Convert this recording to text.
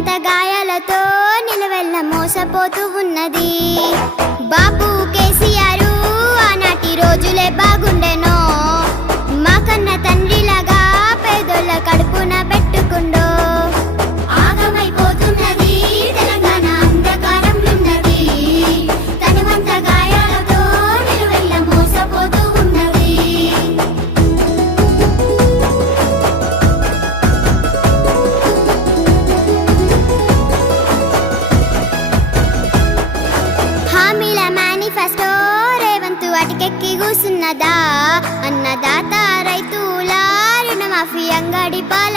తనవంత గాయాలతో నిలవెల్ల మోసపోతూ ఉన్నది. బాపు కేసీఆర్ ఆనాటి రోజులే బాగుండెనో, మా కన్న తండ్రిలాగా పేదోళ్ళ కడుపున పెట్టుకుండో. ఆగమైపోతున్నది తెలంగాణ అంధకారంలున్నది, తనవంత గాయాలతో నిలవెల్ల మోసపోతూ ఉన్నది. హామీల మేనిఫెస్టో రేవంతు అటికెక్కి కూసున్నదా, అన్నదాత రైతుల రుణమాఫీ అంగడి పాల